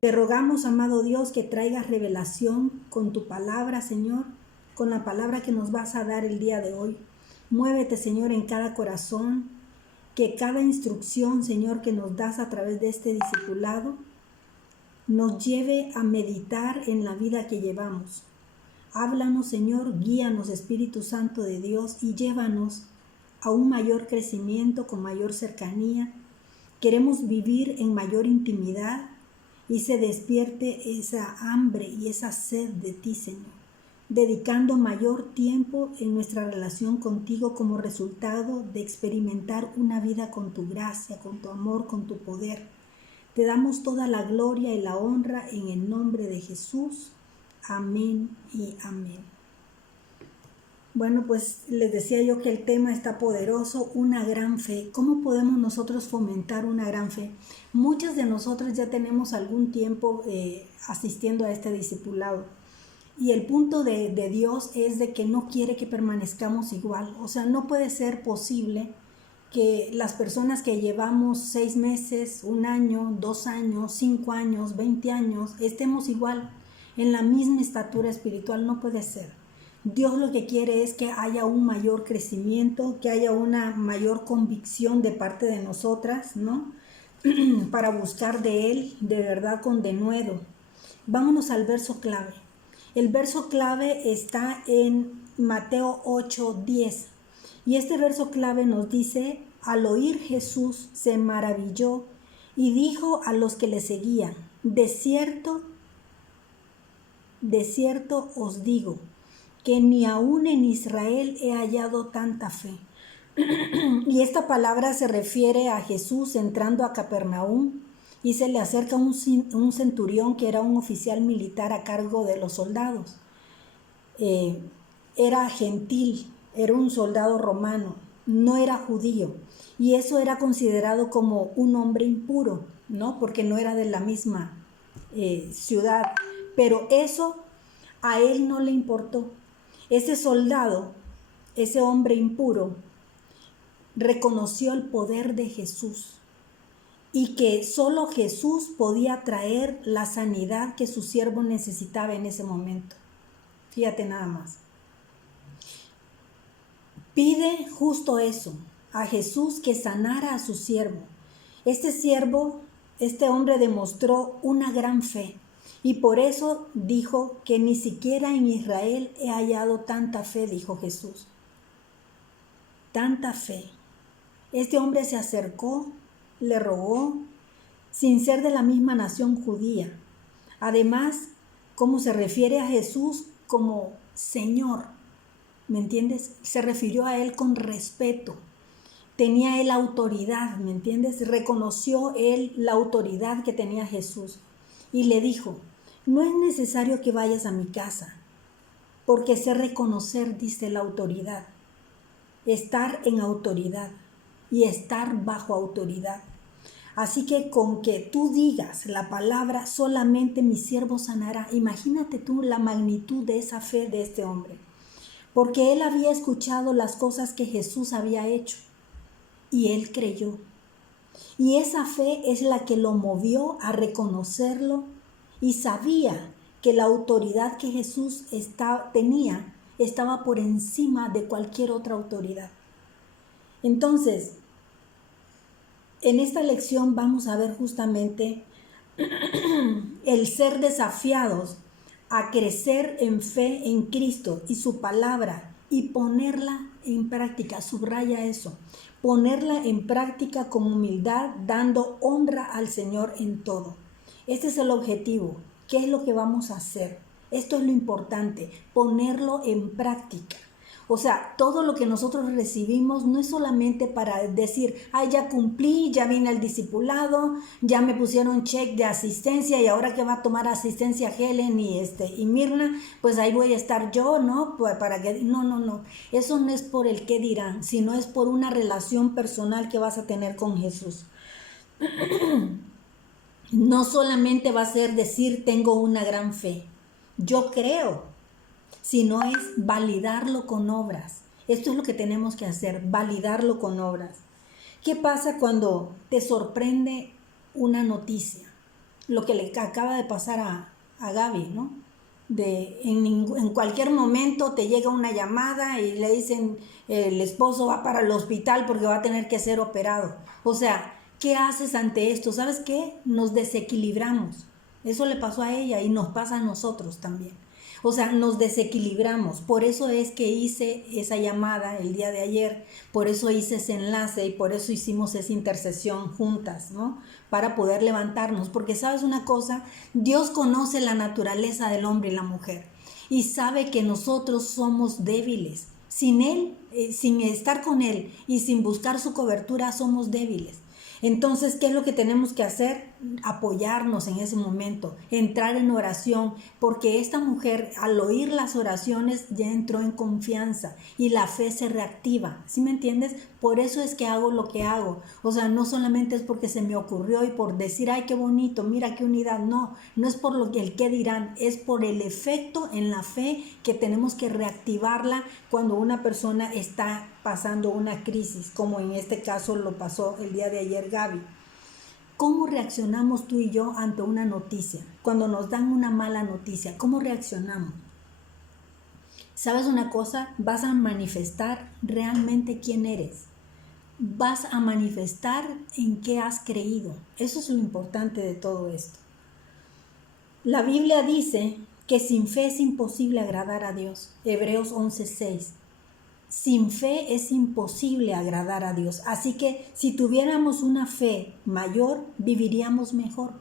Te rogamos, amado Dios, que traigas revelación con tu palabra, Señor, con la palabra que nos vas a dar el día de hoy. Muévete, Señor, en cada corazón, que cada instrucción, Señor, que nos das a través de este discipulado, nos lleve a meditar en la vida que llevamos. Háblanos, Señor, guíanos, Espíritu Santo de Dios, y llévanos a un mayor crecimiento, con mayor cercanía. Queremos vivir en mayor intimidad y se despierte esa hambre y esa sed de ti, Señor, dedicando mayor tiempo en nuestra relación contigo como resultado de experimentar una vida con tu gracia, con tu amor, con tu poder. Te damos toda la gloria y la honra en el nombre de Jesús. Amén y amén. Bueno, pues les decía yo que el tema está poderoso, una gran fe. ¿Cómo podemos nosotros fomentar una gran fe? Muchos de nosotros ya tenemos algún tiempo asistiendo a este discipulado. Y el punto de Dios es de que no quiere que permanezcamos igual. O sea, no puede ser posible que las personas que llevamos 6 meses, 1 año, 2 años, 5 años, 20 años, estemos igual en la misma estatura espiritual. No puede ser. Dios lo que quiere es que haya un mayor crecimiento, que haya una mayor convicción de parte de nosotras, ¿no? Para buscar de Él de verdad con denuedo. Vámonos al verso clave. El verso clave está en Mateo 8:10. Y este verso clave nos dice: al oír Jesús se maravilló y dijo a los que le seguían: de cierto os digo, que ni aún en Israel he hallado tanta fe. Y esta palabra se refiere a Jesús entrando a Capernaum, y se le acerca un centurión que era un oficial militar a cargo de los soldados. Era gentil, era un soldado romano, no era judío, y eso era considerado como un hombre impuro, ¿no? Porque no era de la misma ciudad, pero eso a él no le importó. Ese soldado, ese hombre impuro, reconoció el poder de Jesús y que solo Jesús podía traer la sanidad que su siervo necesitaba en ese momento. Fíjate nada más. Pide justo eso, a Jesús, que sanara a su siervo. Este hombre demostró una gran fe. Y por eso dijo que ni siquiera en Israel he hallado tanta fe, dijo Jesús. Tanta fe. Este hombre se acercó, le rogó, sin ser de la misma nación judía. Además, como se refiere a Jesús como Señor, ¿me entiendes? Se refirió a Él con respeto. Tenía Él autoridad, ¿me entiendes? Reconoció Él la autoridad que tenía Jesús. Y le dijo: no es necesario que vayas a mi casa, porque sé reconocer, dice, la autoridad. Estar en autoridad y estar bajo autoridad. Así que con que tú digas la palabra, solamente mi siervo sanará. Imagínate tú la magnitud de esa fe de este hombre. Porque él había escuchado las cosas que Jesús había hecho y él creyó. Y esa fe es la que lo movió a reconocerlo, y sabía que la autoridad que Jesús tenía estaba por encima de cualquier otra autoridad. Entonces, en esta lección vamos a ver justamente el ser desafiados a crecer en fe en Cristo y su palabra y ponerla en práctica. Subraya eso, ponerla en práctica con humildad, dando honra al Señor en todo. Este es el objetivo. ¿Qué es lo que vamos a hacer? Esto es lo importante, ponerlo en práctica. O sea, todo lo que nosotros recibimos no es solamente para decir: ay, ya cumplí, ya vine al discipulado, ya me pusieron check de asistencia, y ahora que va a tomar asistencia Helen y Mirna, pues ahí voy a estar yo, ¿no? Pues para que no. Eso no es por el qué dirán, sino es por una relación personal que vas a tener con Jesús. No solamente va a ser decir: tengo una gran fe. Yo creo. sino es validarlo con obras. Esto es lo que tenemos que hacer, validarlo con obras. ¿Qué pasa cuando te sorprende una noticia? Lo que le acaba de pasar a Gaby, ¿no? En cualquier momento te llega una llamada y le dicen el esposo va para el hospital porque va a tener que ser operado. O sea, ¿qué haces ante esto? ¿Sabes qué? Nos desequilibramos. Eso le pasó a ella y nos pasa a nosotros también. O sea, nos desequilibramos. Por eso es que hice esa llamada el día de ayer, por eso hice ese enlace y por eso hicimos esa intercesión juntas, ¿no? Para poder levantarnos. Porque sabes una cosa, Dios conoce la naturaleza del hombre y la mujer y sabe que nosotros somos débiles. Sin Él, sin estar con Él y sin buscar su cobertura, somos débiles. Entonces, ¿qué es lo que tenemos que hacer? Apoyarnos en ese momento, entrar en oración, porque esta mujer al oír las oraciones ya entró en confianza y la fe se reactiva, ¿sí me entiendes? Por eso es que hago lo que hago, o sea, no solamente es porque se me ocurrió y por decir, ay, qué bonito, mira qué unidad, no es por lo que el qué dirán, es por el efecto en la fe que tenemos que reactivarla cuando una persona está pasando una crisis, como en este caso lo pasó el día de ayer Gaby. ¿Cómo reaccionamos tú y yo ante una noticia? Cuando nos dan una mala noticia, ¿cómo reaccionamos? ¿Sabes una cosa? Vas a manifestar realmente quién eres. Vas a manifestar en qué has creído. Eso es lo importante de todo esto. La Biblia dice que sin fe es imposible agradar a Dios. Hebreos 11:6. Sin fe es imposible agradar a Dios. Así que si tuviéramos una fe mayor, viviríamos mejor.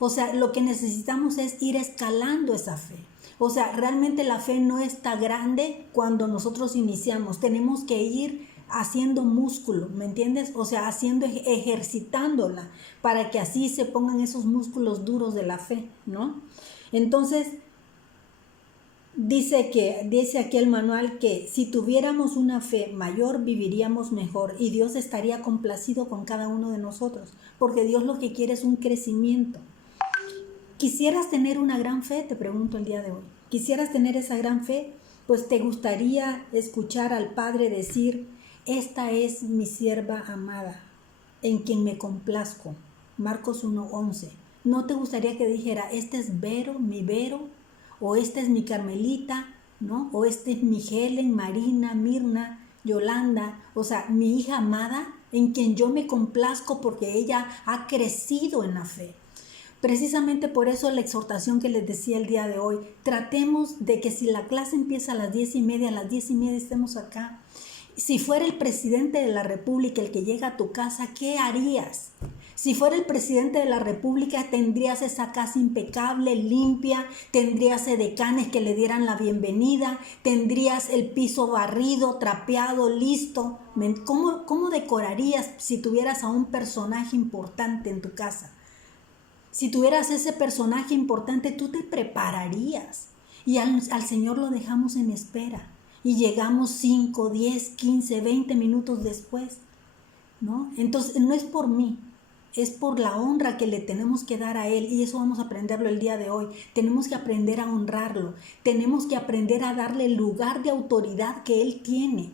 O sea, lo que necesitamos es ir escalando esa fe. O sea, realmente la fe no está grande cuando nosotros iniciamos. Tenemos que ir haciendo músculo, ¿me entiendes? O sea, ejercitándola para que así se pongan esos músculos duros de la fe, ¿no? Entonces, dice aquí el manual que si tuviéramos una fe mayor viviríamos mejor y Dios estaría complacido con cada uno de nosotros, porque Dios lo que quiere es un crecimiento. ¿Quisieras tener una gran fe? Te pregunto el día de hoy. ¿Quisieras tener esa gran fe? Pues te gustaría escuchar al Padre decir, esta es mi sierva amada, en quien me complazco. Marcos 1:11. ¿No te gustaría que dijera, este es Vero, mi Vero? O esta es mi Carmelita, ¿no? O este es mi Helen, Marina, Mirna, Yolanda, o sea, mi hija amada, en quien yo me complazco porque ella ha crecido en la fe. Precisamente por eso la exhortación que les decía el día de hoy, tratemos de que si la clase empieza a las 10:30, a las 10:30 estemos acá. Si fuera el presidente de la República el que llega a tu casa, ¿qué harías? Si fuera el presidente de la República, tendrías esa casa impecable, limpia, tendrías edecanes que le dieran la bienvenida, tendrías el piso barrido, trapeado, listo. ¿Cómo decorarías si tuvieras a un personaje importante en tu casa? Si tuvieras ese personaje importante, tú te prepararías. Y al Señor lo dejamos en espera. Y llegamos 5, 10, 15, 20 minutos después, ¿no? Entonces, no es por mí, es por la honra que le tenemos que dar a Él, y eso vamos a aprenderlo el día de hoy. Tenemos que aprender a honrarlo, tenemos que aprender a darle el lugar de autoridad que Él tiene.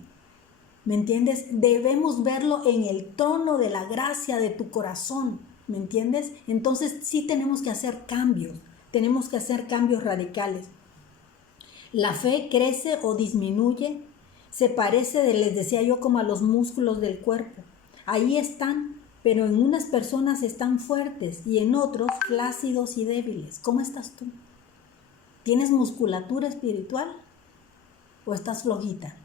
¿Me entiendes? Debemos verlo en el trono de la gracia de tu corazón, ¿me entiendes? Entonces sí tenemos que hacer cambios radicales. La fe crece o disminuye, se parece, les decía yo, como a los músculos del cuerpo. Ahí están, pero en unas personas están fuertes y en otros flácidos y débiles. ¿Cómo estás tú? ¿Tienes musculatura espiritual o estás flojita?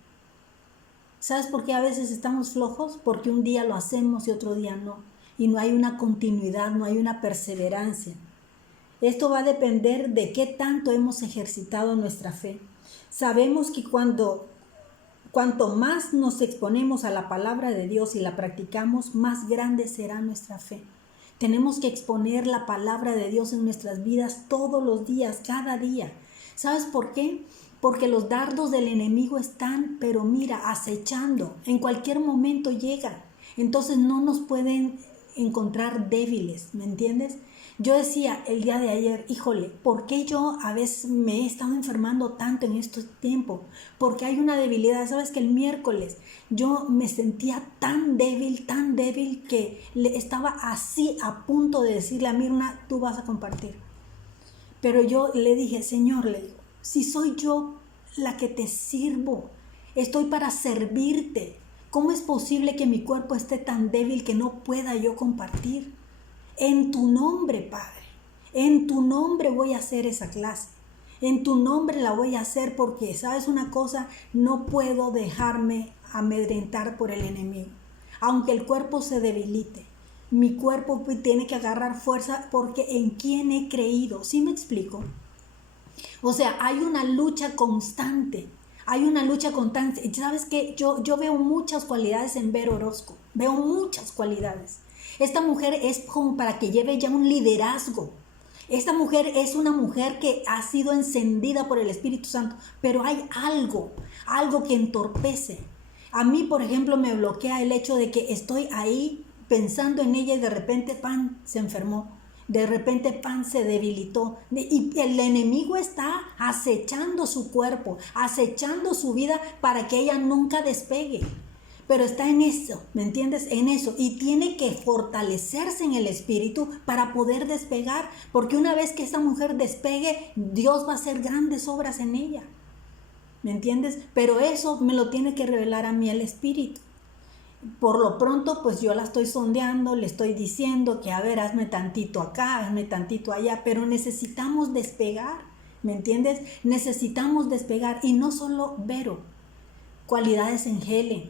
¿Sabes por qué a veces estamos flojos? Porque un día lo hacemos y otro día no. Y no hay una continuidad, no hay una perseverancia. Esto va a depender de qué tanto hemos ejercitado nuestra fe. Sabemos que cuanto más nos exponemos a la palabra de Dios y la practicamos, más grande será nuestra fe. Tenemos que exponer la palabra de Dios en nuestras vidas todos los días, cada día. ¿Sabes por qué? Porque los dardos del enemigo están, pero mira, acechando. En cualquier momento llegan. Entonces no nos pueden encontrar débiles, ¿me entiendes? Yo decía el día de ayer, híjole, ¿por qué yo a veces me he estado enfermando tanto en estos tiempos? Porque hay una debilidad. Sabes que el miércoles yo me sentía tan débil que estaba así a punto de decirle a Mirna, tú vas a compartir. Pero yo le dije, Señor, le digo, si soy yo la que te sirvo, estoy para servirte. ¿Cómo es posible que mi cuerpo esté tan débil que no pueda yo compartir? En tu nombre, Padre, en tu nombre voy a hacer esa clase. En tu nombre la voy a hacer porque, ¿sabes una cosa? No puedo dejarme amedrentar por el enemigo. Aunque el cuerpo se debilite, mi cuerpo tiene que agarrar fuerza porque en quién he creído. ¿Sí me explico? O sea, hay una lucha constante. Hay una lucha constante. ¿Sabes qué? Yo veo muchas cualidades en Vero Orozco. Veo muchas cualidades. Esta mujer es como para que lleve ya un liderazgo. Esta mujer es una mujer que ha sido encendida por el Espíritu Santo. Pero hay algo que entorpece. A mí, por ejemplo, me bloquea el hecho de que estoy ahí pensando en ella y de repente, ¡pam!, se enfermó. De repente, ¡pam!, se debilitó. Y el enemigo está acechando su cuerpo, acechando su vida para que ella nunca despegue. Pero está en eso, ¿me entiendes? En eso. Y tiene que fortalecerse en el espíritu para poder despegar. Porque una vez que esa mujer despegue, Dios va a hacer grandes obras en ella. ¿Me entiendes? Pero eso me lo tiene que revelar a mí el espíritu. Por lo pronto, pues yo la estoy sondeando, le estoy diciendo que a ver, hazme tantito acá, hazme tantito allá, pero necesitamos despegar, ¿me entiendes? Necesitamos despegar, y no solo Vero, cualidades en Helen,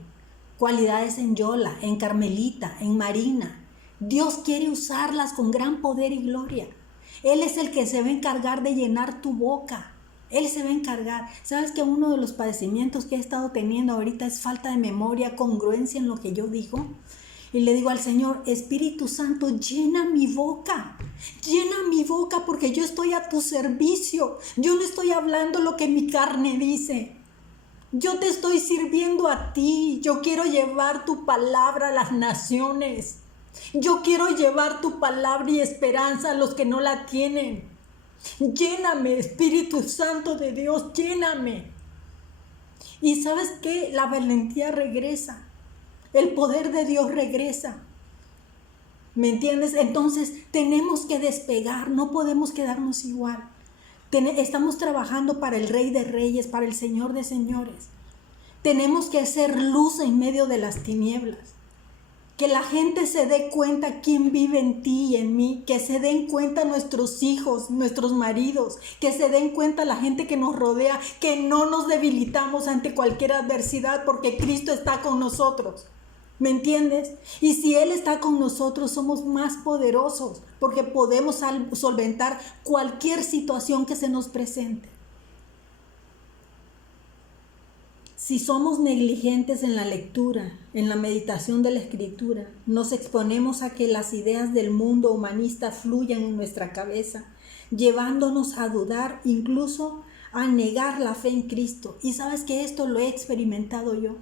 cualidades en Yola, en Carmelita, en Marina. Dios quiere usarlas con gran poder y gloria. Él es el que se va a encargar de llenar tu boca. Él se va a encargar. ¿Sabes que uno de los padecimientos que he estado teniendo ahorita es falta de memoria, congruencia en lo que yo digo? Y le digo al Señor, Espíritu Santo, llena mi boca porque yo estoy a tu servicio. Yo no estoy hablando lo que mi carne dice. Yo te estoy sirviendo a ti. Yo quiero llevar tu palabra a las naciones. Yo quiero llevar tu palabra y esperanza a los que no la tienen. Lléname, Espíritu Santo de Dios, lléname. Y ¿sabes qué? La valentía regresa. El poder de Dios regresa. ¿Me entiendes? Entonces tenemos que despegar, no podemos quedarnos igual. Estamos trabajando para el Rey de Reyes, para el Señor de Señores. Tenemos que hacer luz en medio de las tinieblas. Que la gente se dé cuenta quién vive en ti y en mí. Que se den cuenta nuestros hijos, nuestros maridos. Que se den cuenta la gente que nos rodea. Que no nos debilitamos ante cualquier adversidad porque Cristo está con nosotros. ¿Me entiendes? Y si Él está con nosotros, somos más poderosos porque podemos solventar cualquier situación que se nos presente. Si somos negligentes en la lectura, en la meditación de la Escritura, nos exponemos a que las ideas del mundo humanista fluyan en nuestra cabeza, llevándonos a dudar, incluso a negar la fe en Cristo. Y sabes que esto lo he experimentado yo.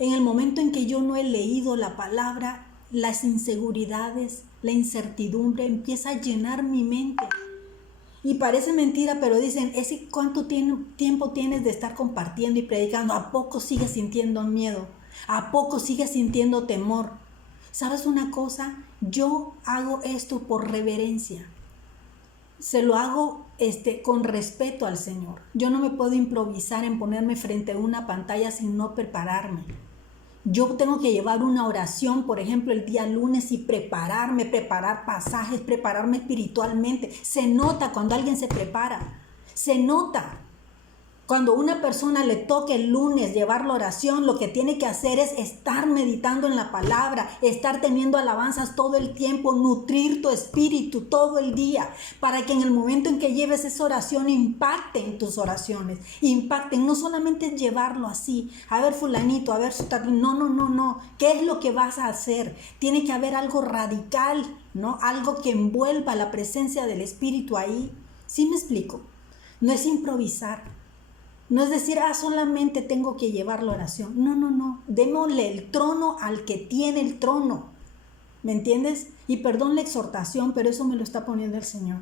En el momento en que yo no he leído la palabra, las inseguridades, la incertidumbre empieza a llenar mi mente. Y parece mentira, pero dicen, ¿cuánto tiempo tienes de estar compartiendo y predicando? ¿A poco sigues sintiendo miedo? ¿A poco sigues sintiendo temor? ¿Sabes una cosa? Yo hago esto por reverencia. Se lo hago con respeto al Señor. Yo no me puedo improvisar en ponerme frente a una pantalla sin no prepararme. Yo tengo que llevar una oración, por ejemplo, el día lunes y preparar pasajes, prepararme espiritualmente. Se nota cuando alguien se prepara, se nota. Cuando una persona le toque el lunes llevar la oración, lo que tiene que hacer es estar meditando en la palabra, estar teniendo alabanzas todo el tiempo, nutrir tu espíritu todo el día, para que en el momento en que lleves esa oración impacten tus oraciones, impacten, no solamente llevarlo así, a ver fulanito, a ver no, ¿qué es lo que vas a hacer? Tiene que haber algo radical, ¿no? Algo que envuelva la presencia del Espíritu ahí. ¿Sí me explico? No es improvisar. No es decir, solamente tengo que llevar la oración. No. Démosle el trono al que tiene el trono. ¿Me entiendes? Y perdón la exhortación, pero eso me lo está poniendo el Señor.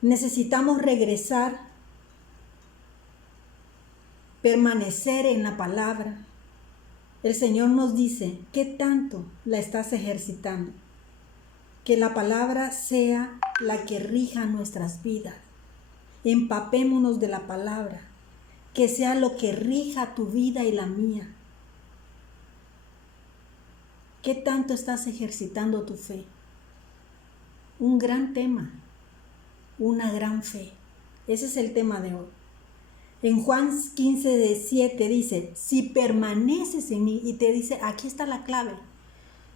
Necesitamos regresar, permanecer en la palabra. El Señor nos dice, ¿qué tanto la estás ejercitando? Que la palabra sea la que rija nuestras vidas. Empapémonos de la palabra, que sea lo que rija tu vida y la mía. ¿Qué tanto estás ejercitando tu fe? Un gran tema, una gran fe. Ese es el tema de hoy. En Juan 15:7 dice, si permaneces en mí, y te dice, aquí está la clave.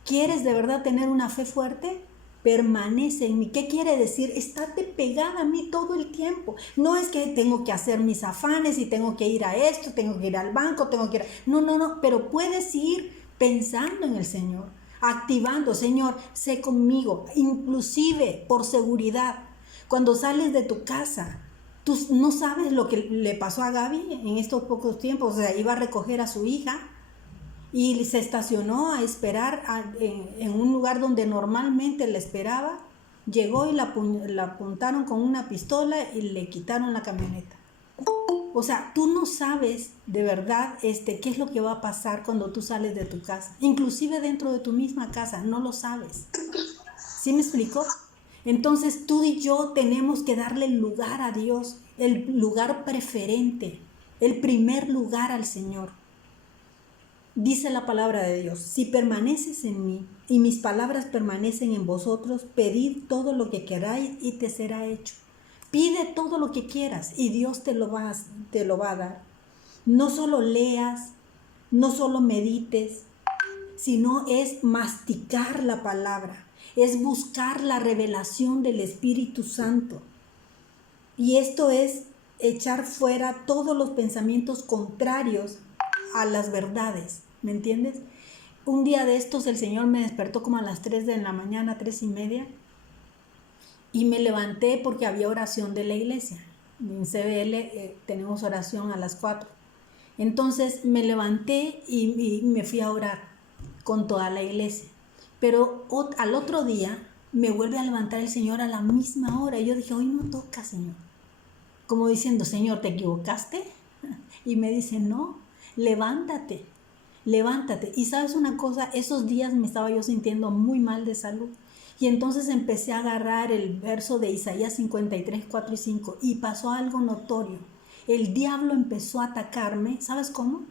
¿Quieres de verdad tener una fe fuerte? Permanece en mí. ¿Qué quiere decir? Estate pegada a mí todo el tiempo. No es que tengo que hacer mis afanes y tengo que ir a esto, tengo que ir al banco, tengo que ir No, pero puedes ir pensando en el Señor, activando, Señor, sé conmigo, inclusive por seguridad. Cuando sales de tu casa, tú no sabes lo que le pasó a Gaby en estos pocos tiempos. O sea, iba a recoger a su hija y se estacionó a esperar en un lugar donde normalmente la esperaba. Llegó y la apuntaron con una pistola y le quitaron la camioneta. O sea, tú no sabes de verdad qué es lo que va a pasar cuando tú sales de tu casa. Inclusive dentro de tu misma casa, no lo sabes. ¿Sí me explico? Entonces tú y yo tenemos que darle el lugar a Dios, el lugar preferente, el primer lugar al Señor. Dice la palabra de Dios, si permaneces en mí y mis palabras permanecen en vosotros, pedid todo lo que queráis y te será hecho. Pide todo lo que quieras y Dios te lo va a dar. No solo leas, no solo medites, sino es masticar la palabra, es buscar la revelación del Espíritu Santo. Y esto es echar fuera todos los pensamientos contrarios a las verdades, ¿me entiendes? Un día de estos el Señor me despertó como a las 3 de la mañana, 3:30, y me levanté porque había oración de la iglesia. En CBL tenemos oración a las 4. Entonces me levanté y me fui a orar con toda la iglesia. Pero al otro día me vuelve a levantar el Señor a la misma hora. Y yo dije, hoy no toca, Señor. Como diciendo, Señor, ¿te equivocaste? Y me dice, no, levántate. Y sabes una cosa, esos días me estaba yo sintiendo muy mal de salud. Y entonces empecé a agarrar el verso de Isaías 53, 4 y 5. Y pasó algo notorio. El diablo empezó a atacarme. ¿Sabes cómo?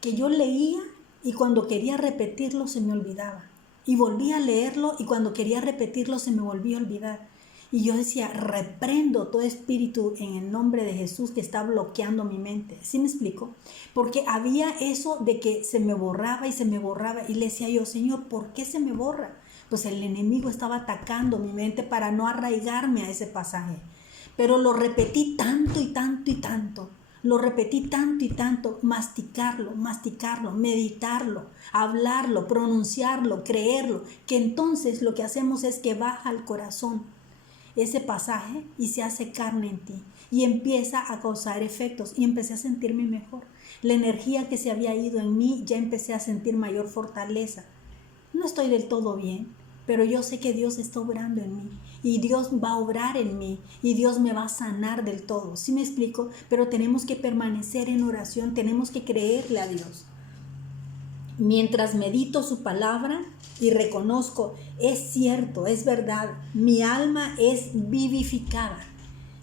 Que yo leía y cuando quería repetirlo se me olvidaba. Y volvía a leerlo y cuando quería repetirlo se me volvía a olvidar. Y yo decía, reprendo todo espíritu en el nombre de Jesús que está bloqueando mi mente. ¿Sí me explico? Porque había eso de que se me borraba y le decía yo, Señor, ¿por qué se me borra? Pues el enemigo estaba atacando mi mente para no arraigarme a ese pasaje. Pero lo repetí tanto y tanto y tanto. Lo repetí tanto y tanto, masticarlo, meditarlo, hablarlo, pronunciarlo, creerlo, que entonces lo que hacemos es que baja al corazón ese pasaje y se hace carne en ti y empieza a causar efectos y empecé a sentirme mejor. La energía que se había ido en mí, ya empecé a sentir mayor fortaleza. No estoy del todo bien, pero yo sé que Dios está obrando en mí y Dios va a obrar en mí y Dios me va a sanar del todo. ¿Sí me explico? Pero tenemos que permanecer en oración, tenemos que creerle a Dios. Mientras medito su palabra y reconozco, es cierto, es verdad, mi alma es vivificada.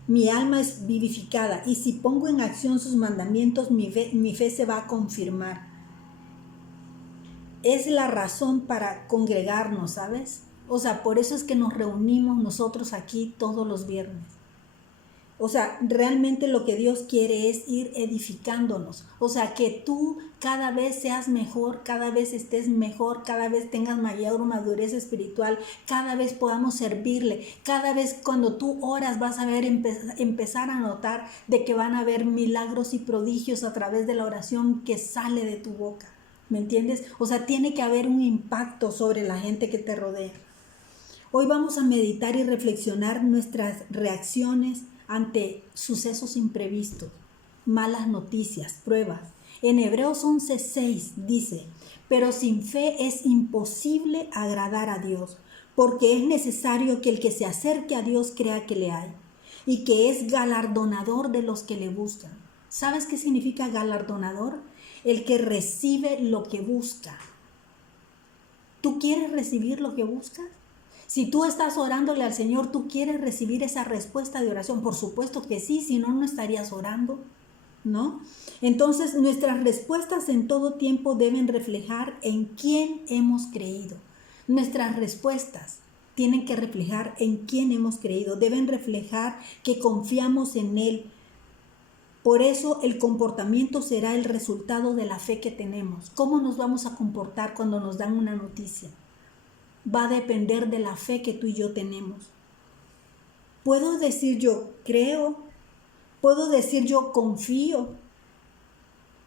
Mi alma es vivificada y si pongo en acción sus mandamientos, mi fe se va a confirmar. Es la razón para congregarnos, ¿sabes? O sea, por eso es que nos reunimos nosotros aquí todos los viernes. O sea, realmente lo que Dios quiere es ir edificándonos. O sea, que tú cada vez seas mejor, cada vez estés mejor, cada vez tengas mayor madurez espiritual, cada vez podamos servirle. Cada vez cuando tú oras vas a ver, empezar a notar de que van a haber milagros y prodigios a través de la oración que sale de tu boca. ¿Me entiendes? O sea, tiene que haber un impacto sobre la gente que te rodea. Hoy vamos a meditar y reflexionar nuestras reacciones ante sucesos imprevistos, malas noticias, pruebas. En Hebreos 11:6 dice, pero sin fe es imposible agradar a Dios, porque es necesario que el que se acerque a Dios crea que le hay y que es galardonador de los que le buscan. ¿Sabes qué significa galardonador? El que recibe lo que busca. ¿Tú quieres recibir lo que buscas? Si tú estás orándole al Señor, ¿tú quieres recibir esa respuesta de oración? Por supuesto que sí, si no, no estarías orando, ¿no? Entonces, nuestras respuestas en todo tiempo deben reflejar en quién hemos creído. Nuestras respuestas tienen que reflejar en quién hemos creído, deben reflejar que confiamos en Él. Por eso el comportamiento será el resultado de la fe que tenemos. ¿Cómo nos vamos a comportar cuando nos dan una noticia? Va a depender de la fe que tú y yo tenemos. Puedo decir yo creo, puedo decir yo confío,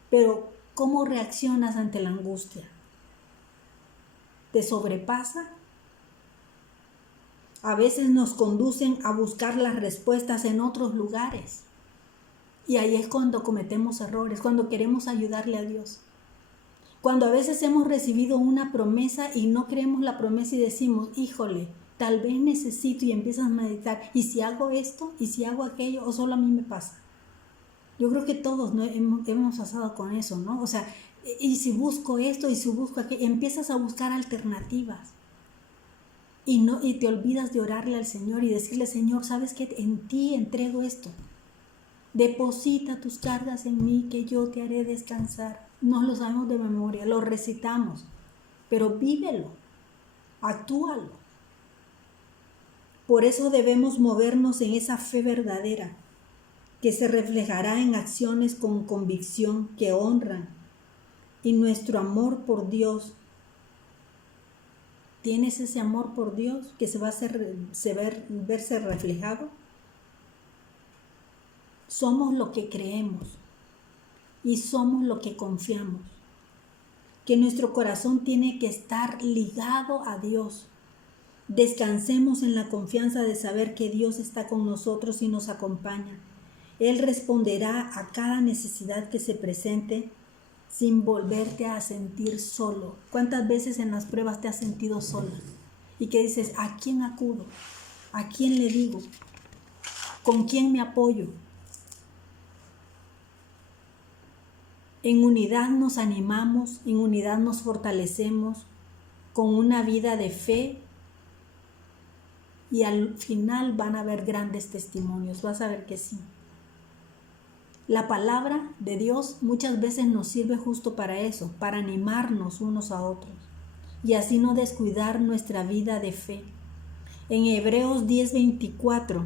pero ¿cómo reaccionas ante la angustia? ¿Te sobrepasa? A veces nos conducen a buscar las respuestas en otros lugares. Y ahí es cuando cometemos errores, cuando queremos ayudarle a Dios. Cuando a veces hemos recibido una promesa y no creemos la promesa y decimos, híjole, tal vez necesito, y empiezas a meditar, ¿y si hago esto? ¿Y si hago aquello? ¿O solo a mí me pasa? Yo creo que todos, ¿no? hemos pasado con eso, ¿no? O sea, y si busco esto, y si busco aquello, empiezas a buscar alternativas. Y te olvidas de orarle al Señor y decirle, Señor, ¿sabes qué? En ti entrego esto. Deposita tus cargas en mí, que yo te haré descansar. No lo sabemos de memoria, lo recitamos, pero vívelo, actúalo. Por eso debemos movernos en esa fe verdadera, que se reflejará en acciones con convicción que honran. Y nuestro amor por Dios, ¿tienes ese amor por Dios que se va a verse reflejado? Somos lo que creemos y somos lo que confiamos. Que nuestro corazón tiene que estar ligado a Dios. Descansemos en la confianza de saber que Dios está con nosotros y nos acompaña. Él responderá a cada necesidad que se presente sin volverte a sentir solo. ¿Cuántas veces en las pruebas te has sentido sola? Y que dices, ¿a quién acudo? ¿A quién le digo? ¿Con quién me apoyo? En unidad nos animamos, en unidad nos fortalecemos con una vida de fe y al final van a haber grandes testimonios, vas a ver que sí. La palabra de Dios muchas veces nos sirve justo para eso, para animarnos unos a otros y así no descuidar nuestra vida de fe. En Hebreos 10:24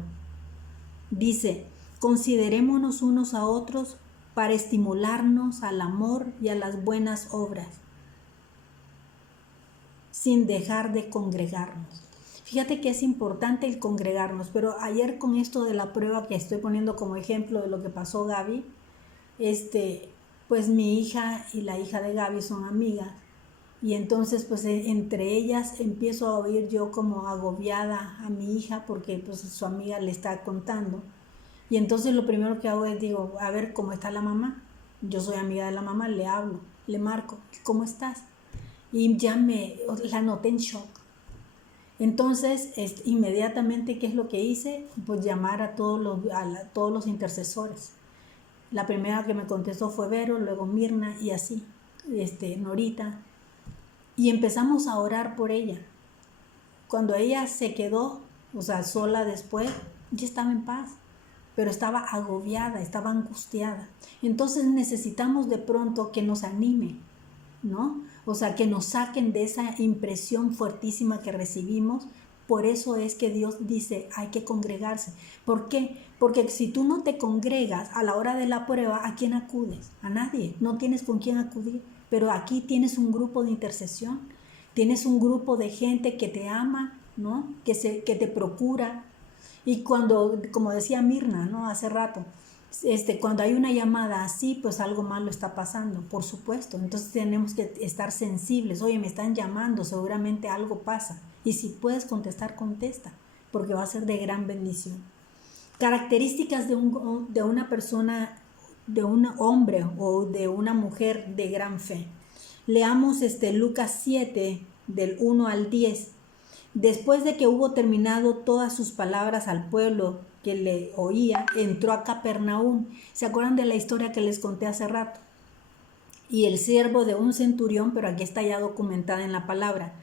dice, considerémonos unos a otros para estimularnos al amor y a las buenas obras, sin dejar de congregarnos. Fíjate que es importante el congregarnos, pero ayer con esto de la prueba que estoy poniendo como ejemplo de lo que pasó Gaby, pues mi hija y la hija de Gaby son amigas, y entonces pues entre ellas empiezo a oír yo como agobiada a mi hija porque pues su amiga le está contando. Y entonces lo primero que hago es digo, a ver cómo está la mamá. Yo soy amiga de la mamá, le hablo, le marco, ¿cómo estás? Y ya la noté en shock. Entonces, inmediatamente, ¿qué es lo que hice? Pues llamar a todos los intercesores. La primera que me contestó fue Vero, luego Mirna y así, Norita. Y empezamos a orar por ella. Cuando ella se quedó, sola después, ya estaba en paz. Pero estaba agobiada, estaba angustiada. Entonces necesitamos de pronto que nos anime, ¿no? Que nos saquen de esa impresión fuertísima que recibimos. Por eso es que Dios dice, hay que congregarse. ¿Por qué? Porque si tú no te congregas a la hora de la prueba, ¿a quién acudes? A nadie, no tienes con quién acudir. Pero aquí tienes un grupo de intercesión, tienes un grupo de gente que te ama, ¿no? Que te procura. Y cuando, como decía Mirna, ¿no? Hace rato, cuando hay una llamada así, pues algo malo está pasando, por supuesto. Entonces tenemos que estar sensibles. Oye, me están llamando, seguramente algo pasa. Y si puedes contestar, contesta, porque va a ser de gran bendición. Características de una persona de un hombre o de una mujer de gran fe. Leamos Lucas 7, del 1 al 10. Después de que hubo terminado todas sus palabras al pueblo que le oía, entró a Capernaum. ¿Se acuerdan de la historia que les conté hace rato? Y el siervo de un centurión, pero aquí está ya documentada en la palabra,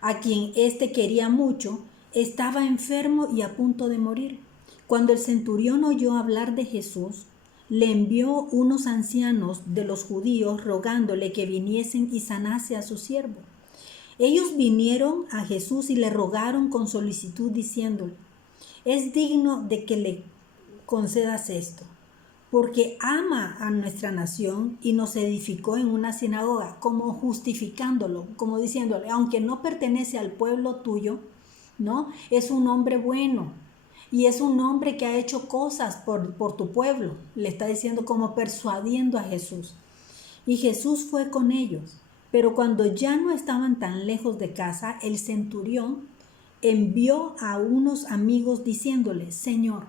a quien éste quería mucho, estaba enfermo y a punto de morir. Cuando el centurión oyó hablar de Jesús, le envió unos ancianos de los judíos rogándole que viniesen y sanase a su siervo. Ellos vinieron a Jesús y le rogaron con solicitud diciéndole: es digno de que le concedas esto, porque ama a nuestra nación y nos edificó en una sinagoga, como justificándolo, como diciéndole, aunque no pertenece al pueblo tuyo, ¿no? Es un hombre bueno y es un hombre que ha hecho cosas por tu pueblo. Le está diciendo, como persuadiendo a Jesús. Y Jesús fue con ellos. Pero cuando ya no estaban tan lejos de casa, el centurión envió a unos amigos diciéndole: Señor,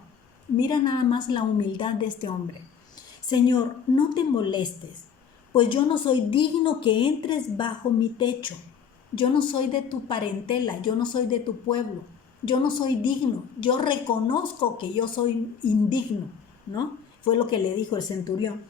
mira nada más la humildad de este hombre. Señor, no te molestes, pues yo no soy digno que entres bajo mi techo. Yo no soy de tu parentela, yo no soy de tu pueblo. Yo no soy digno, yo reconozco que yo soy indigno, ¿no? Fue lo que le dijo el centurión.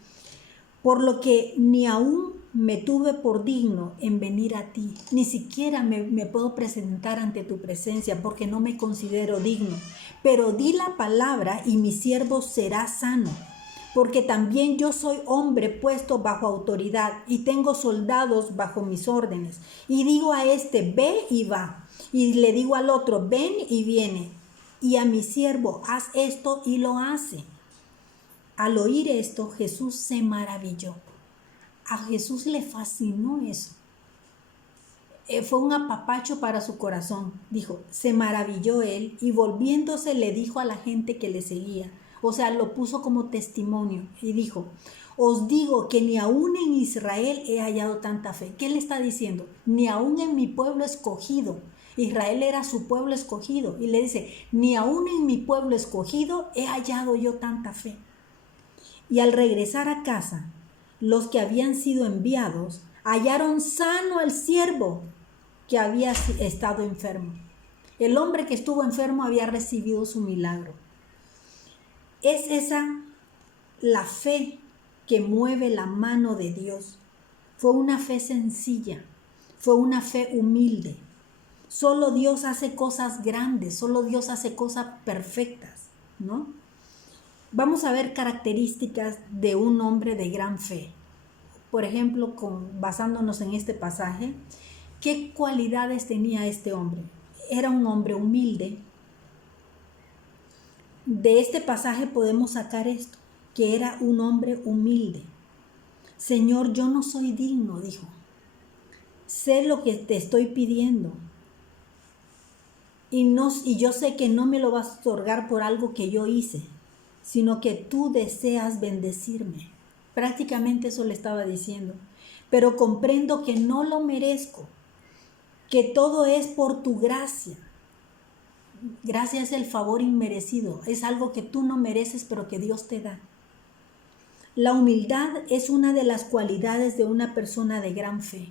Por lo que ni aún me tuve por digno en venir a ti, ni siquiera me puedo presentar ante tu presencia porque no me considero digno. Pero di la palabra y mi siervo será sano, porque también yo soy hombre puesto bajo autoridad y tengo soldados bajo mis órdenes. Y digo a este, ve y va, y le digo al otro, ven y viene, y a mi siervo, haz esto y lo hace. Al oír esto, Jesús se maravilló. A Jesús le fascinó eso. Fue un apapacho para su corazón. Dijo, se maravilló él y volviéndose le dijo a la gente que le seguía. O sea, lo puso como testimonio y dijo, os digo que ni aún en Israel he hallado tanta fe. ¿Qué le está diciendo? Ni aún en mi pueblo escogido. Israel era su pueblo escogido. Y le dice, ni aún en mi pueblo escogido he hallado yo tanta fe. Y al regresar a casa, los que habían sido enviados hallaron sano al siervo que había estado enfermo. El hombre que estuvo enfermo había recibido su milagro. Es esa la fe que mueve la mano de Dios. Fue una fe sencilla, fue una fe humilde. Solo Dios hace cosas grandes, solo Dios hace cosas perfectas, ¿no? Vamos a ver características de un hombre de gran fe. Por ejemplo, basándonos en este pasaje, ¿qué cualidades tenía este hombre? Era un hombre humilde. De este pasaje podemos sacar esto, que era un hombre humilde. Señor, yo no soy digno, dijo. Sé lo que te estoy pidiendo. Y yo sé que no me lo vas a otorgar por algo que yo hice, sino que tú deseas bendecirme. Prácticamente eso le estaba diciendo. Pero comprendo que no lo merezco, que todo es por tu gracia. Gracia es el favor inmerecido, es algo que tú no mereces, pero que Dios te da. La humildad es una de las cualidades de una persona de gran fe.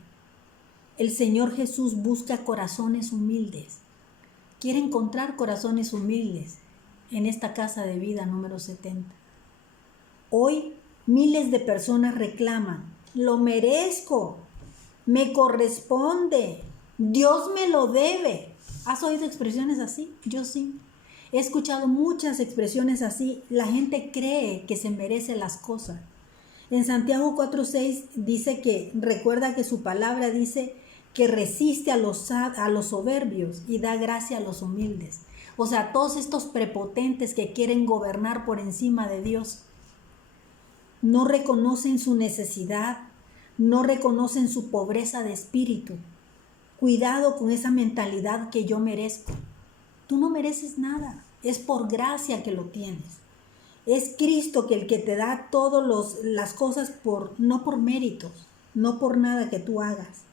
El Señor Jesús busca corazones humildes. Quiere encontrar corazones humildes en esta casa de vida número 70. Hoy miles de personas reclaman, lo merezco, me corresponde, Dios me lo debe. ¿Has oído expresiones así? Yo sí. He escuchado muchas expresiones así. La gente cree que se merece las cosas. En Santiago 4:6 dice que, recuerda que su palabra dice que resiste a los soberbios y da gracia a los humildes. O sea, todos estos prepotentes que quieren gobernar por encima de Dios no reconocen su necesidad, no reconocen su pobreza de espíritu. Cuidado con esa mentalidad que yo merezco. Tú no mereces nada, es por gracia que lo tienes. Es Cristo el que te da todas las cosas no por méritos, no por nada que tú hagas.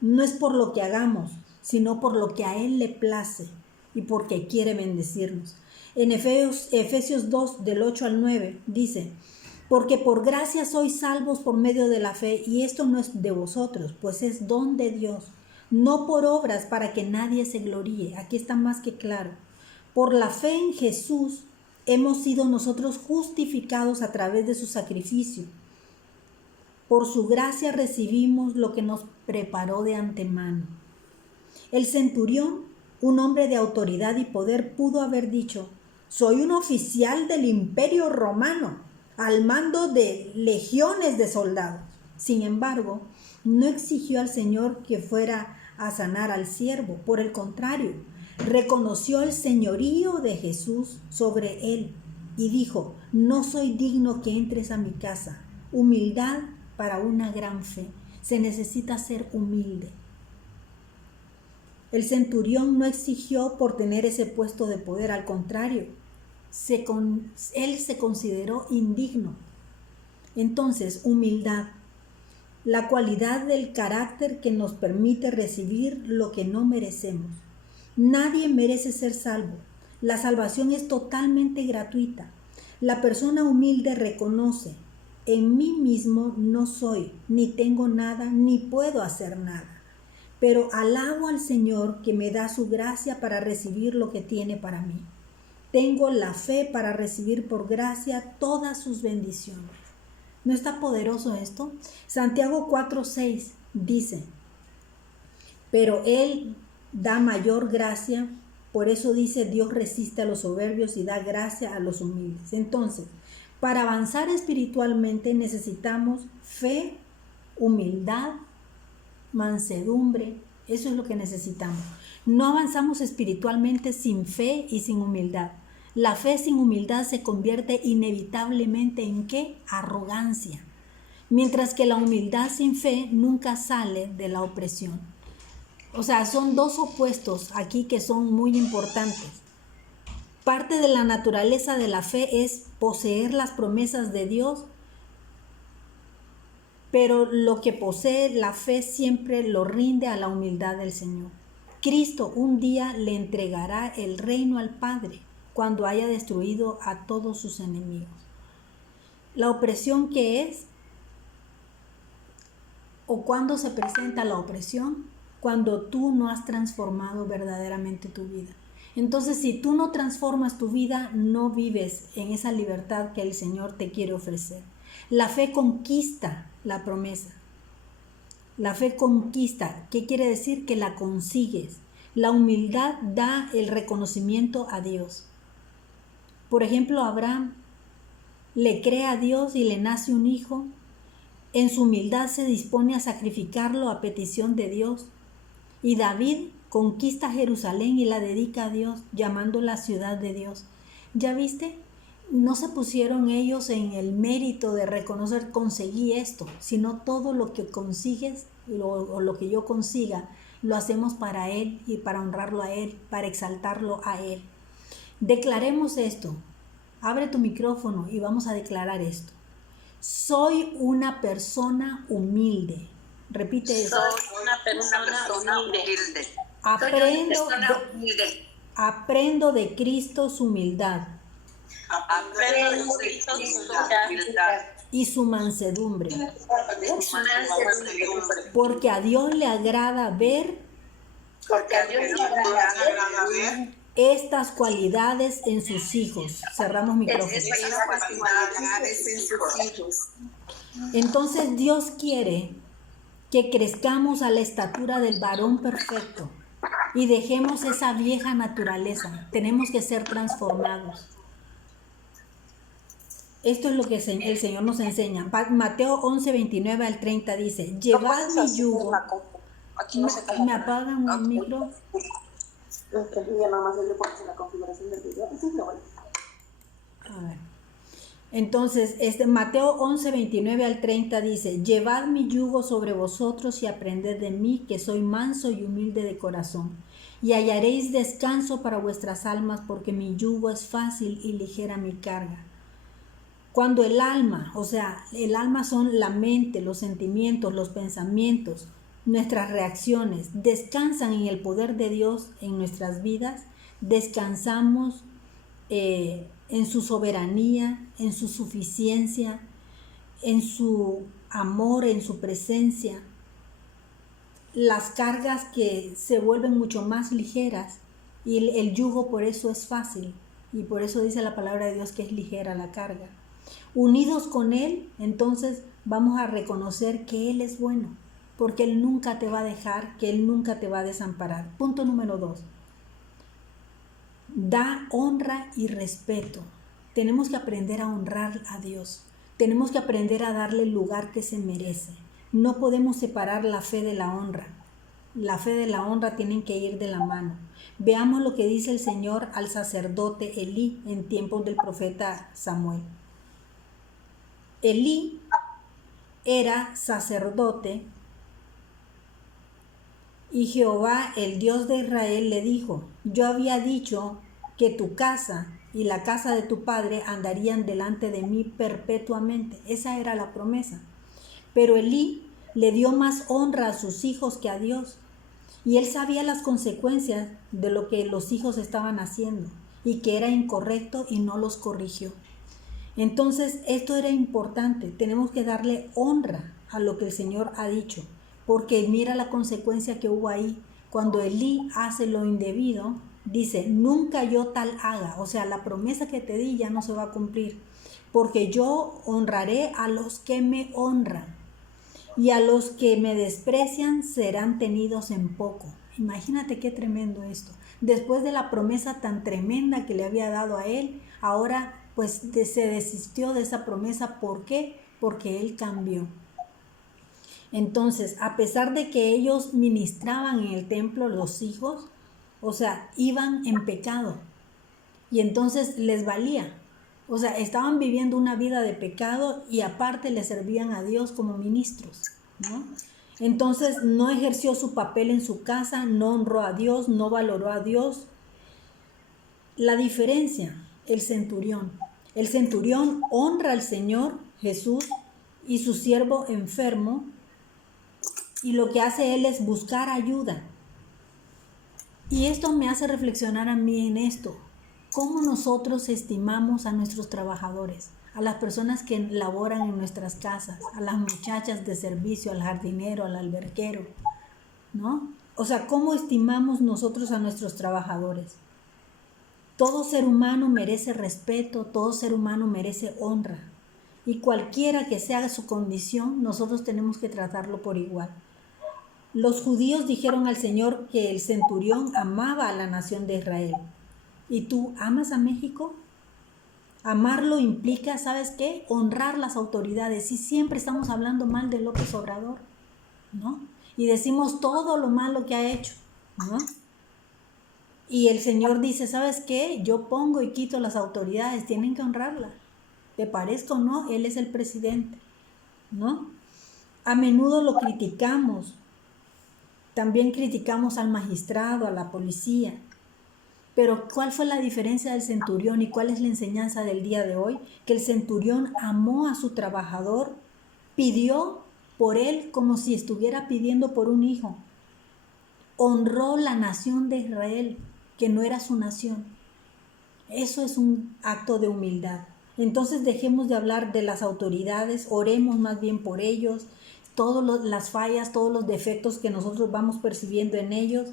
No es por lo que hagamos, sino por lo que a Él le place y porque quiere bendecirnos. En Efesios 2, del 8 al 9, dice, Porque por gracia sois salvos por medio de la fe, y esto no es de vosotros, pues es don de Dios, no por obras para que nadie se gloríe. Aquí está más que claro. Por la fe en Jesús hemos sido nosotros justificados a través de su sacrificio. Por su gracia recibimos lo que nos preparó de antemano. El centurión, un hombre de autoridad y poder, pudo haber dicho: soy un oficial del Imperio Romano, al mando de legiones de soldados. Sin embargo, no exigió al Señor que fuera a sanar al siervo. Por el contrario, reconoció el señorío de Jesús sobre él y dijo: no soy digno que entres a mi casa. Humildad para una gran fe. Se necesita ser humilde. El centurión no exigió por tener ese puesto de poder, al contrario, él se consideró indigno. Entonces, humildad, la cualidad del carácter que nos permite recibir lo que no merecemos. Nadie merece ser salvo. La salvación es totalmente gratuita. La persona humilde reconoce: en mí mismo no soy, ni tengo nada, ni puedo hacer nada. Pero alabo al Señor que me da su gracia para recibir lo que tiene para mí. Tengo la fe para recibir por gracia todas sus bendiciones. ¿No está poderoso esto? Santiago 4:6 dice: pero Él da mayor gracia, por eso dice: Dios resiste a los soberbios y da gracia a los humildes. Entonces, para avanzar espiritualmente necesitamos fe, humildad, mansedumbre. Eso es lo que necesitamos. No avanzamos espiritualmente sin fe y sin humildad. La fe sin humildad se convierte inevitablemente ¿en qué? Arrogancia. Mientras que la humildad sin fe nunca sale de la opresión. O sea, son dos opuestos aquí que son muy importantes. Parte de la naturaleza de la fe es poseer las promesas de Dios, pero lo que posee la fe siempre lo rinde a la humildad del Señor. Cristo un día le entregará el reino al Padre cuando haya destruido a todos sus enemigos. La opresión que es, o cuando se presenta la opresión, cuando tú no has transformado verdaderamente tu vida. Entonces, si tú no transformas tu vida, no vives en esa libertad que el Señor te quiere ofrecer. La fe conquista la promesa. La fe conquista. ¿Qué quiere decir? Que la consigues. La humildad da el reconocimiento a Dios. Por ejemplo, Abraham le cree a Dios y le nace un hijo. En su humildad se dispone a sacrificarlo a petición de Dios. Y David conquista Jerusalén y la dedica a Dios, llamándola ciudad de Dios. ¿Ya viste? No se pusieron ellos en el mérito de reconocer: conseguí esto, sino todo lo que consigues o lo que yo consiga, lo hacemos para Él y para honrarlo a Él, para exaltarlo a Él. Declaremos esto. Abre tu micrófono y vamos a declarar esto. Soy una persona humilde. Repite eso. Soy una persona humilde. Aprendo de Cristo su humildad. Aprendo de Cristo su humildad. Y su mansedumbre. Porque a Dios le agrada ver estas cualidades en sus hijos. Cerramos micrófono. Entonces Dios quiere que crezcamos a la estatura del varón perfecto y dejemos esa vieja naturaleza. Tenemos que ser transformados. Esto es lo que el Señor nos enseña. Mateo 11:29 al 30 dice: llevad mi yugo. ¿Me apagan el micro? A ver. Entonces, Mateo 11:29 al 30 dice: llevad mi yugo sobre vosotros y aprended de mí, que soy manso y humilde de corazón, y hallaréis descanso para vuestras almas, porque mi yugo es fácil y ligera mi carga. Cuando el alma, o sea, el alma son la mente, los sentimientos, los pensamientos, nuestras reacciones, descansan en el poder de Dios en nuestras vidas, descansamos en su soberanía, en su suficiencia, en su amor, en su presencia, las cargas que se vuelven mucho más ligeras y el yugo por eso es fácil y por eso dice la palabra de Dios que es ligera la carga. Unidos con Él, entonces vamos a reconocer que Él es bueno, porque Él nunca te va a dejar, que Él nunca te va a desamparar. Punto número 2. Da honra y respeto. Tenemos que aprender a honrar a Dios. Tenemos que aprender a darle el lugar que se merece. No podemos separar la fe de la honra. La fe de la honra tienen que ir de la mano. Veamos lo que dice el Señor al sacerdote Elí en tiempos del profeta Samuel. Elí era sacerdote y Jehová, el Dios de Israel, le dijo: yo había dicho que tu casa y la casa de tu padre andarían delante de mí perpetuamente. Esa era la promesa. Pero Elí le dio más honra a sus hijos que a Dios. Y él sabía las consecuencias de lo que los hijos estaban haciendo y que era incorrecto y no los corrigió. Entonces, esto era importante. Tenemos que darle honra a lo que el Señor ha dicho, porque mira la consecuencia que hubo ahí. Cuando Elí hace lo indebido, dice: nunca yo tal haga. O sea, la promesa que te di ya no se va a cumplir, porque yo honraré a los que me honran, y a los que me desprecian serán tenidos en poco. Imagínate qué tremendo esto. Después de la promesa tan tremenda que le había dado a él, ahora pues se desistió de esa promesa. ¿Por qué? Porque él cambió. Entonces, a pesar de que ellos ministraban en el templo, los hijos, o sea, iban en pecado. Y entonces les valía. O sea, estaban viviendo una vida de pecado y aparte le servían a Dios como ministros, ¿no? Entonces no ejerció su papel en su casa, no honró a Dios, no valoró a Dios. La diferencia, el centurión. El centurión honra al Señor Jesús y su siervo enfermo, y lo que hace él es buscar ayuda. Y esto me hace reflexionar a mí en esto. ¿Cómo nosotros estimamos a nuestros trabajadores, a las personas que laboran en nuestras casas, a las muchachas de servicio, al jardinero, al alberguero, ¿no? O sea, ¿cómo estimamos nosotros a nuestros trabajadores? Todo ser humano merece respeto, todo ser humano merece honra. Y cualquiera que sea su condición, nosotros tenemos que tratarlo por igual. Los judíos dijeron al Señor que el centurión amaba a la nación de Israel. ¿Y tú amas a México? Amarlo implica, ¿sabes qué? Honrar las autoridades. Y siempre estamos hablando mal de López Obrador, ¿no? Y decimos todo lo malo que ha hecho, ¿no? Y el Señor dice: ¿sabes qué? Yo pongo y quito las autoridades, tienen que honrarla. ¿Te parezca o no? Él es el presidente, ¿no? A menudo lo criticamos. También criticamos al magistrado, a la policía. Pero ¿cuál fue la diferencia del centurión y cuál es la enseñanza del día de hoy? Que el centurión amó a su trabajador, pidió por él como si estuviera pidiendo por un hijo. Honró la nación de Israel, que no era su nación. Eso es un acto de humildad. Entonces dejemos de hablar de las autoridades, oremos más bien por ellos, todas las fallas, todos los defectos que nosotros vamos percibiendo en ellos.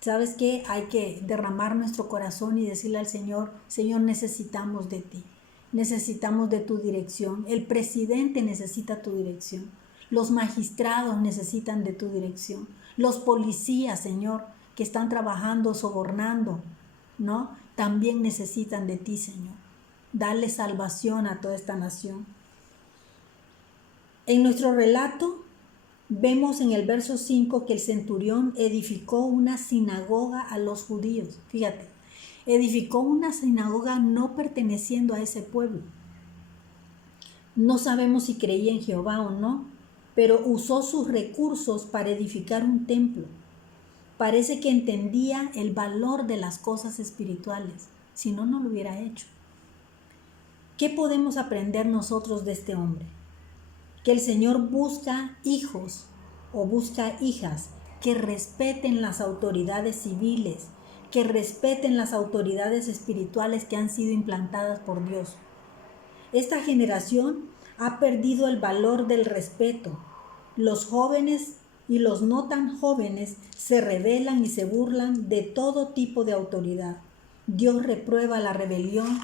¿Sabes qué? Hay que derramar nuestro corazón y decirle al Señor: Señor, necesitamos de ti, necesitamos de tu dirección. El presidente necesita tu dirección, los magistrados necesitan de tu dirección, los policías, Señor, que están trabajando, sobornando, ¿no? También necesitan de ti, Señor. Dale salvación a toda esta nación. En nuestro relato vemos en el verso 5 que el centurión edificó una sinagoga a los judíos. Fíjate, edificó una sinagoga no perteneciendo a ese pueblo. No sabemos si creía en Jehová o no, pero usó sus recursos para edificar un templo. Parece que entendía el valor de las cosas espirituales, si no, no lo hubiera hecho. ¿Qué podemos aprender nosotros de este hombre? Que el Señor busca hijos o busca hijas que respeten las autoridades civiles, que respeten las autoridades espirituales que han sido implantadas por Dios. Esta generación Ha perdido el valor del respeto. Los jóvenes y los no tan jóvenes se rebelan y se burlan de todo tipo de autoridad. Dios reprueba la rebelión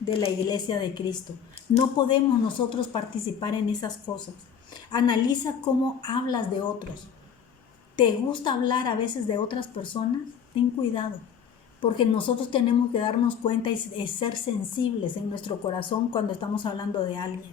de la Iglesia de Cristo. No podemos nosotros participar en esas cosas. Analiza cómo hablas de otros. ¿Te gusta hablar a veces de otras personas? Ten cuidado, porque nosotros tenemos que darnos cuenta y ser sensibles en nuestro corazón cuando estamos hablando de alguien.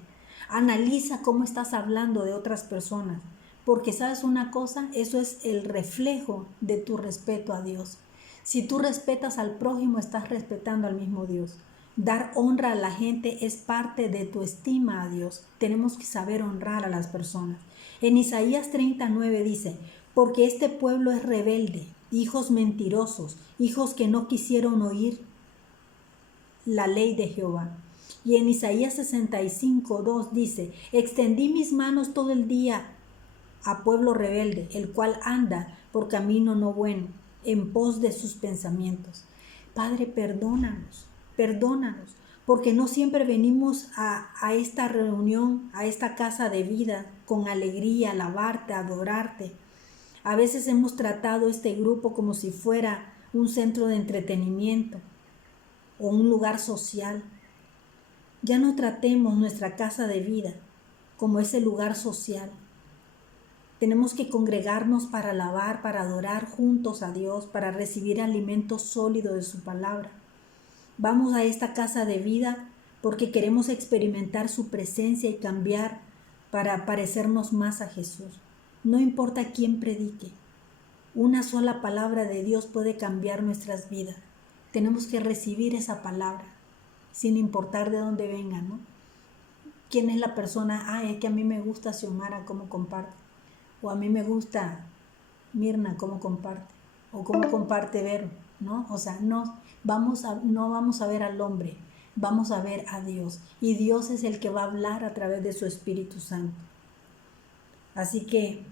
Analiza cómo estás hablando de otras personas, porque sabes una cosa, eso es el reflejo de tu respeto a Dios. Si tú respetas al prójimo, estás respetando al mismo Dios. Dar honra a la gente es parte de tu estima a Dios. Tenemos que saber honrar a las personas. En Isaías 39 dice: porque este pueblo es rebelde, hijos mentirosos, hijos que no quisieron oír la ley de Jehová. Y en Isaías 65:2 dice: extendí mis manos todo el día a pueblo rebelde, el cual anda por camino no bueno, en pos de sus pensamientos. Padre, perdónanos, porque no siempre venimos a esta reunión, a esta casa de vida, con alegría, alabarte, adorarte. A veces hemos tratado este grupo como si fuera un centro de entretenimiento o un lugar social. Ya no tratemos nuestra casa de vida como ese lugar social. Tenemos que congregarnos para alabar, para adorar juntos a Dios, para recibir alimento sólido de su palabra. Vamos a esta casa de vida porque queremos experimentar su presencia y cambiar para parecernos más a Jesús. No importa quién predique, una sola palabra de Dios puede cambiar nuestras vidas. Tenemos que recibir esa palabra, sin importar de dónde venga, ¿no? ¿Quién es la persona? Es que a mí me gusta Xiomara cómo comparte, o a mí me gusta Mirna cómo comparte, o cómo comparte Vero, ¿no? O sea, no vamos a ver al hombre, vamos a ver a Dios, y Dios es el que va a hablar a través de su Espíritu Santo. Así que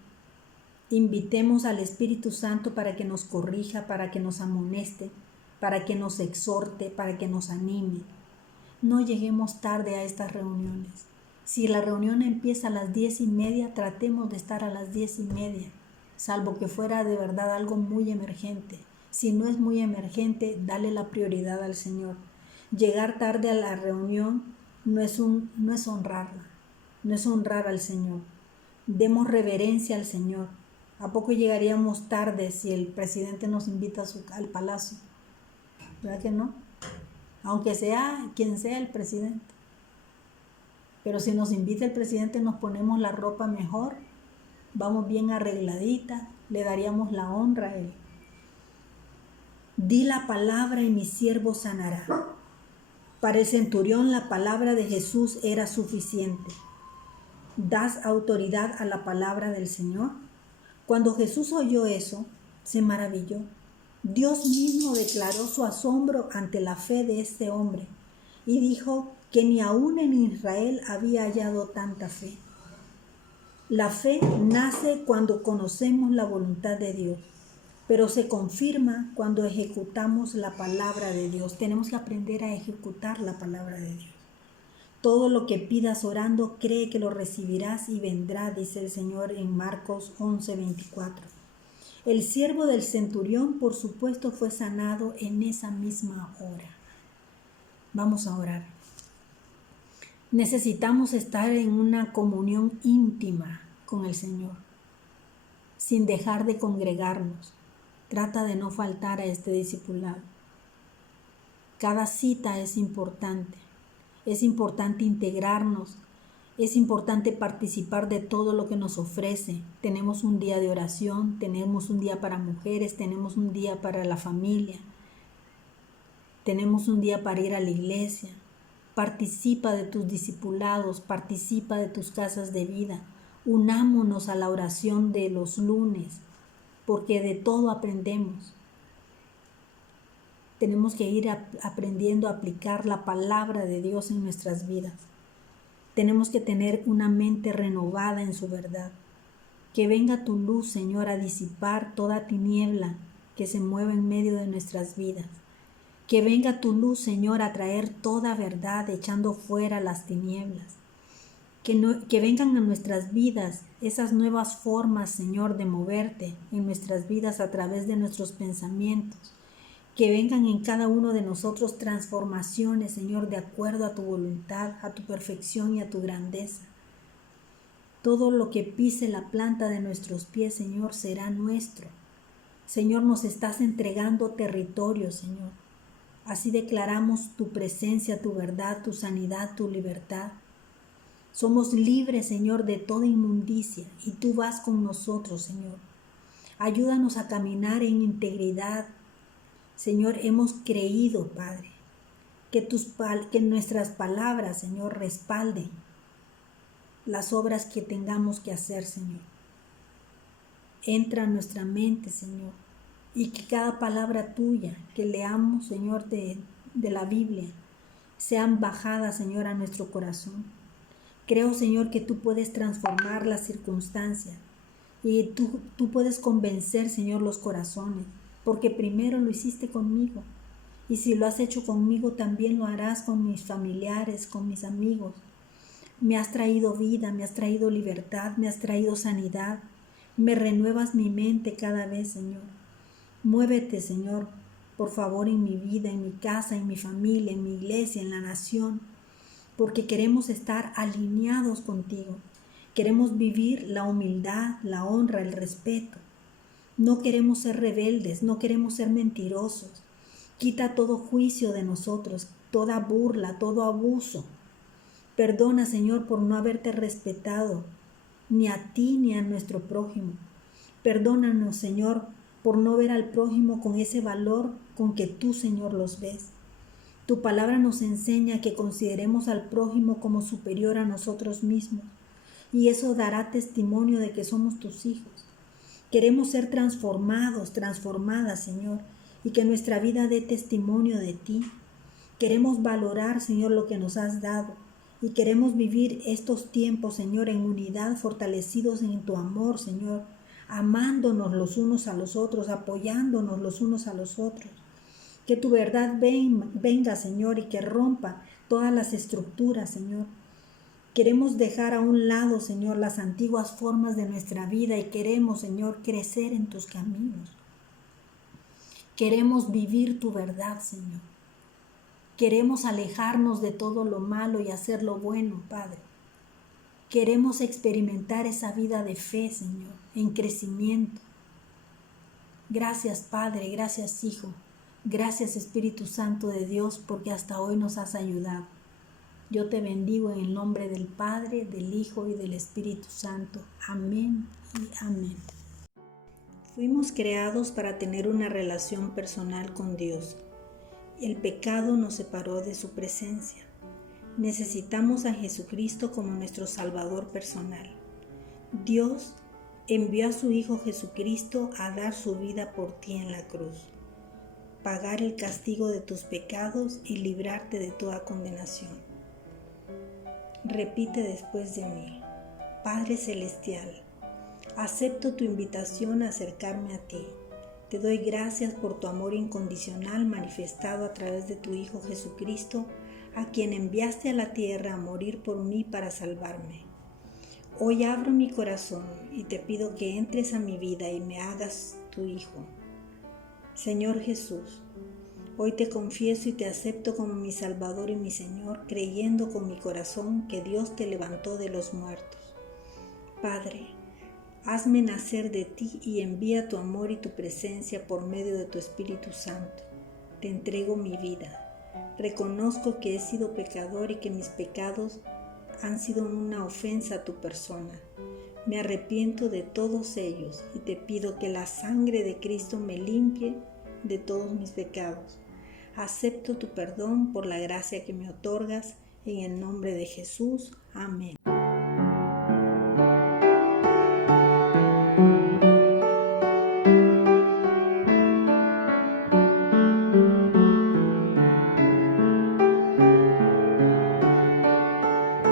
invitemos al Espíritu Santo para que nos corrija, para que nos amoneste, para que nos exhorte, para que nos anime. No lleguemos tarde a estas reuniones. Si la reunión empieza a las 10:30, tratemos de estar a las 10:30, salvo que fuera de verdad algo muy emergente. Si no es muy emergente, dale la prioridad al Señor. Llegar tarde a la reunión no es honrarla, no es honrar al Señor. Demos reverencia al Señor. ¿A poco llegaríamos tarde si el presidente nos invita al palacio? ¿Verdad que no? Aunque sea quien sea el presidente. Pero si nos invita el presidente, nos ponemos la ropa mejor, vamos bien arregladitas, le daríamos la honra a él. Di la palabra y mi siervo sanará. Para el centurión la palabra de Jesús era suficiente. ¿Das autoridad a la palabra del Señor? Cuando Jesús oyó eso, se maravilló. Dios mismo declaró su asombro ante la fe de este hombre y dijo que ni aún en Israel había hallado tanta fe. La fe nace cuando conocemos la voluntad de Dios, pero se confirma cuando ejecutamos la palabra de Dios. Tenemos que aprender a ejecutar la palabra de Dios. Todo lo que pidas orando, cree que lo recibirás y vendrá, dice el Señor en Marcos 11:24. El siervo del centurión, por supuesto, fue sanado en esa misma hora. Vamos a orar. Necesitamos estar en una comunión íntima con el Señor, sin dejar de congregarnos. Trata de no faltar a este discipulado. Cada cita es importante. Es importante integrarnos, es importante participar de todo lo que nos ofrece. Tenemos un día de oración, tenemos un día para mujeres, tenemos un día para la familia, tenemos un día para ir a la iglesia. Participa de tus discipulados, participa de tus casas de vida. Unámonos a la oración de los lunes, porque de todo aprendemos. Tenemos que ir aprendiendo a aplicar la palabra de Dios en nuestras vidas. Tenemos que tener una mente renovada en su verdad. Que venga tu luz, Señor, a disipar toda tiniebla que se mueve en medio de nuestras vidas. Que venga tu luz, Señor, a traer toda verdad, echando fuera las tinieblas. que vengan a nuestras vidas esas nuevas formas, Señor, de moverte en nuestras vidas a través de nuestros pensamientos. Que vengan en cada uno de nosotros transformaciones, Señor, de acuerdo a tu voluntad, a tu perfección y a tu grandeza. Todo lo que pise la planta de nuestros pies, Señor, será nuestro. Señor, nos estás entregando territorio, Señor. Así declaramos tu presencia, tu verdad, tu sanidad, tu libertad. Somos libres, Señor, de toda inmundicia y tú vas con nosotros, Señor. Ayúdanos a caminar en integridad. Señor, hemos creído, Padre, que nuestras palabras, Señor, respalden las obras que tengamos que hacer, Señor. Entra en nuestra mente, Señor, y que cada palabra tuya que leamos, Señor, de la Biblia, sean bajadas, Señor, a nuestro corazón. Creo, Señor, que tú puedes transformar las circunstancias y tú puedes convencer, Señor, los corazones, porque primero lo hiciste conmigo. Y si lo has hecho conmigo, también lo harás con mis familiares, con mis amigos. Me has traído vida, me has traído libertad, me has traído sanidad. Me renuevas mi mente cada vez, Señor. Muévete, Señor, por favor, en mi vida, en mi casa, en mi familia, en mi iglesia, en la nación, porque queremos estar alineados contigo. Queremos vivir la humildad, la honra, el respeto. No queremos ser rebeldes, no queremos ser mentirosos. Quita todo juicio de nosotros, toda burla, todo abuso. Perdona, Señor, por no haberte respetado, ni a ti ni a nuestro prójimo. Perdónanos, Señor, por no ver al prójimo con ese valor con que tú, Señor, los ves. Tu palabra nos enseña que consideremos al prójimo como superior a nosotros mismos, y eso dará testimonio de que somos tus hijos. Queremos ser transformados, transformadas, Señor, y que nuestra vida dé testimonio de ti. Queremos valorar, Señor, lo que nos has dado, y queremos vivir estos tiempos, Señor, en unidad, fortalecidos en tu amor, Señor, amándonos los unos a los otros, apoyándonos los unos a los otros. Que tu verdad venga, Señor, y que rompa todas las estructuras, Señor. Queremos dejar a un lado, Señor, las antiguas formas de nuestra vida y queremos, Señor, crecer en tus caminos. Queremos vivir tu verdad, Señor. Queremos alejarnos de todo lo malo y hacer lo bueno, Padre. Queremos experimentar esa vida de fe, Señor, en crecimiento. Gracias, Padre, gracias, Hijo. Gracias, Espíritu Santo de Dios, porque hasta hoy nos has ayudado. Yo te bendigo en el nombre del Padre, del Hijo y del Espíritu Santo. Amén y amén. Fuimos creados para tener una relación personal con Dios. El pecado nos separó de su presencia. Necesitamos a Jesucristo como nuestro Salvador personal. Dios envió a su Hijo Jesucristo a dar su vida por ti en la cruz, pagar el castigo de tus pecados y librarte de toda condenación. Repite después de mí: Padre Celestial, acepto tu invitación a acercarme a ti. Te doy gracias por tu amor incondicional manifestado a través de tu Hijo Jesucristo, a quien enviaste a la tierra a morir por mí para salvarme. Hoy abro mi corazón y te pido que entres a mi vida y me hagas tu Hijo. Señor Jesús, hoy te confieso y te acepto como mi Salvador y mi Señor, creyendo con mi corazón que Dios te levantó de los muertos. Padre, hazme nacer de ti y envía tu amor y tu presencia por medio de tu Espíritu Santo. Te entrego mi vida. Reconozco que he sido pecador y que mis pecados han sido una ofensa a tu persona. Me arrepiento de todos ellos y te pido que la sangre de Cristo me limpie de todos mis pecados. Acepto tu perdón por la gracia que me otorgas, en el nombre de Jesús. Amén.